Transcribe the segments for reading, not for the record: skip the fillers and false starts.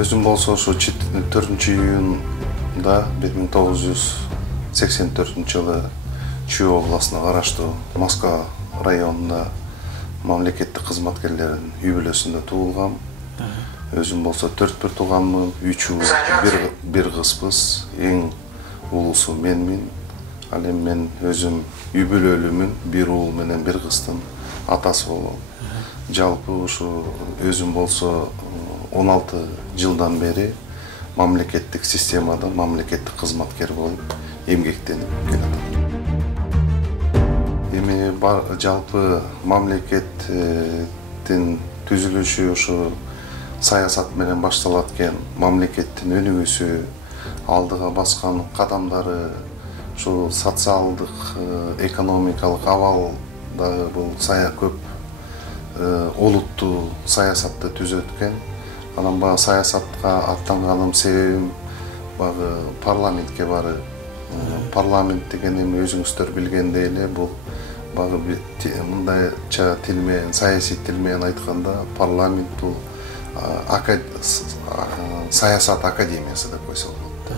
Өзүм болсо ошо 4-июнда 1984 жылы Чүй областына караштуу Москва районунда мамлекеттик кызматкерлердин үй бүлөсүндө туулгам. Өзүм болсо 4 бир тууганмын, 3 уул, бир кызбыз. Эң улуусу менмин. Ал эми мен өзүм үй бүлөлүүмүн, бир уул менен бир кыздын атасы болом. Жалпы ушу өзүм болсо 16 жылдан бери мамлекеттик системада мамлекеттик кызматкер болуп эмгектенип келатам. Эми жалпы мамлекеттин түзүлүшү ушу саясат менен башталат экен. Мамлекеттин өнүгүүсү, алдыга баскан кадамдары, ушу социалдык, экономикалык абал дагы бул көп олуттуу саясатты түзөт экен. Анан баягы саясатка аттанганым себебим баягы парламентке барып. Парламент деген эми өзүңүздөр билгендей эле бул баягы мындайча тил менен, саясий тил менен айтканда парламент бул саясат академиясы деп койсо болот.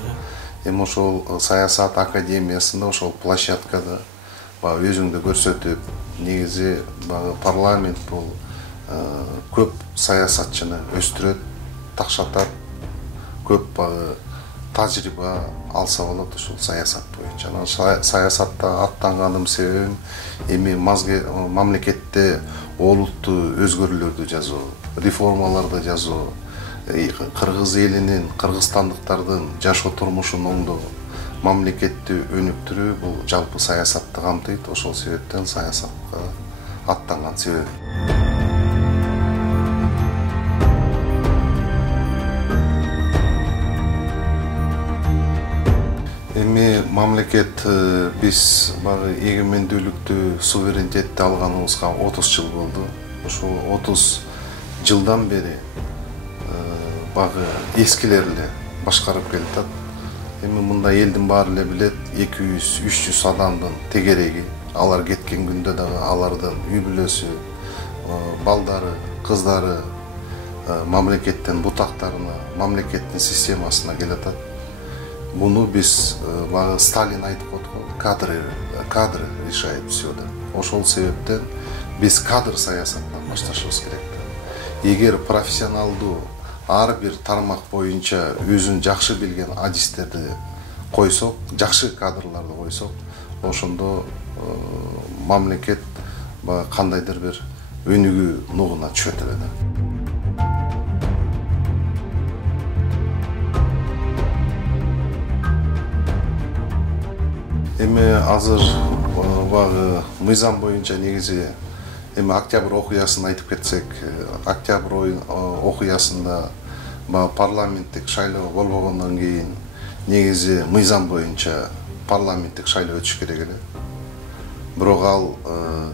Эми ошол саясат академиясында ошол площадкада баягы өзүңдү көрсөтүп, негизи баягы парламент бул көп саясатчыны өстүрөт, такшатат, көп баягы тажрыйба алса болот ушул саясат боюнча. Анан саясатта аттанганым себебим эми мамлекетте олуттуу өзгөрүүлөрдү жазуу, реформаларды жазуу, кыргыз элинин, кыргызстандыктардын жашоо турмушун оңдоо, мамлекетти өнүктүрүү бул жалпы саясатты камтыйт. Ошол себептен саясатка аттанган себебим. Эми мамлекет биз баягы эгемендүүлүктү, суверенитетти алганыбызга 30 жыл болду. Ошол 30 жылдан бери баягы эскилер эле башкарып келатат. Эми мында элдин баары эле билет, 200-300 адамдын тегереги. Алар кеткен күндө дагы алардын үй бүлөсү, балдары, кыздары мамлекеттин бутактарына, мамлекеттин системасына келатат. Буну биз баягы Сталин айтып коткон, кадры решает все деп. Ошол себептен биз кадр саясатынан башташыбыз керек. Эгер профессионалдуу ар бир тармак боюнча өзүн жакшы билген адистерди койсок, жакшы кадрларды койсок, ошондо мамлекет кандайдыр бир өнүгүү нугуна түшөт эле да. Эми азыр баягы мыйзам боюнча негизи эми октябрь окуясын айтып кетсек, октябрь окуясында парламенттик шайлоо болбогондон кийин негизи мыйзам боюнча парламенттик шайлоо өтүш керек эле. Бирок ал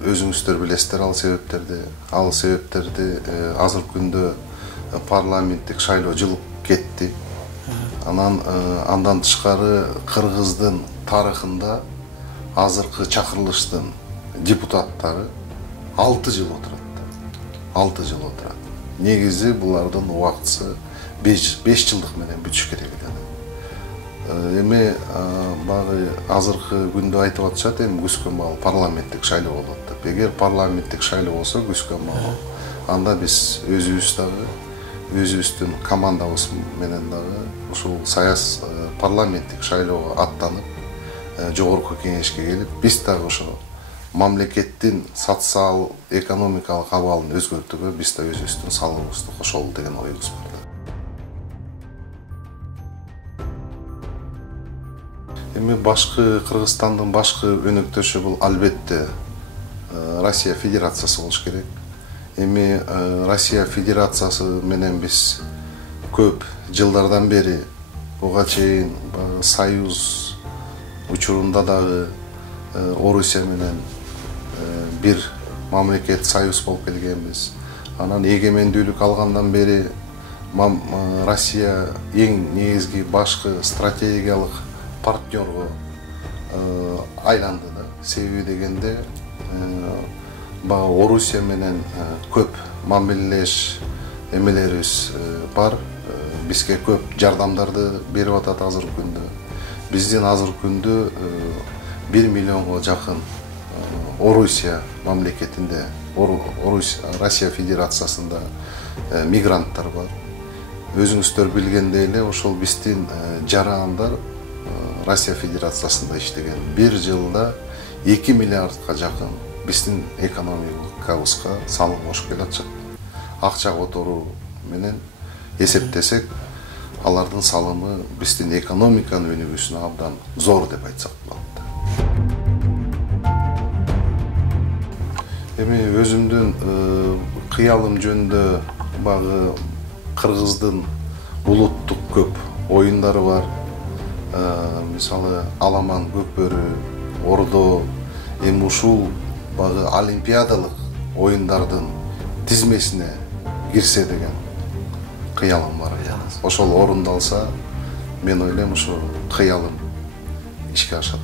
өзүңүздөр билесиздер ал себептерди. Ал себептерди азыркы күндө парламенттик шайлоо жылып кетти. Андан тышкары Кыргыздын тарыхында азыркы чакырылыштын депутаттары 6 жыл отурат. 6 жыл отурат. Негизи булардын убактысы 5 жылдык менен бүтүш керек эле. Эми баягы азыркы күндө айтып атышат, эми күзгө маал парламенттик шайлоо болот деп. Эгер парламенттик шайлоо болсо күзгө маал, анда биз өзүбүздүн командабыз менен дагы ушул парламенттик шайлоого аттанып, жогорку кеңешке келип, биз дагы ошо мамлекеттин социал экономикалык абалын өзгөртүүгө биз да өзүбүздүн салымыбызды кошолу деген оюбуз бар. Эми Кыргызстандын башкы өнөктөшү бул албетте Россия Федерациясы болуш керек. Эми Россия Федерациясы менен биз көп жылдардан бери буга чейин союз учурунда дагы Орусия менен бир мамлекет союз болуп келгенбиз. Анан эгемендүүлүк алгандан бери Россия эң негизги башкы стратегиялык партнерго айланды да. Себеби дегенде Орусия менен көп мамилелеш, эмелерибиз бар. Бизге көп жардамдарды берип атат азыркы күндө. Биздин азыркы күндө 1 миллионго жакын Орусия мамлекетинде, Россия Федерациясында мигранттар бар. Өзүңүздөр билгендей эле ошол биздин жарандар Россия Федерациясында иштеген. Бир жылда 2 миллиардка жакын биздин экономикабызга салым кошуп келатышат. Акча которуу менен эсептесек, алардын салымы биздин экономиканын өнүгүүсүнө абдан зор деп айтсак болот. Эми өзүмдүн кыялым жөнүндө багы кыргыздын улуттук көп оюндары бар. Мисалы Аламан Көкбөрү, Ордо, эми ушул багы олимпиадалык оюндардын тизмесине кирсе деген кыялым бар. Ошол орундалса, мен ойлойм ушу кыялым ишке ашат.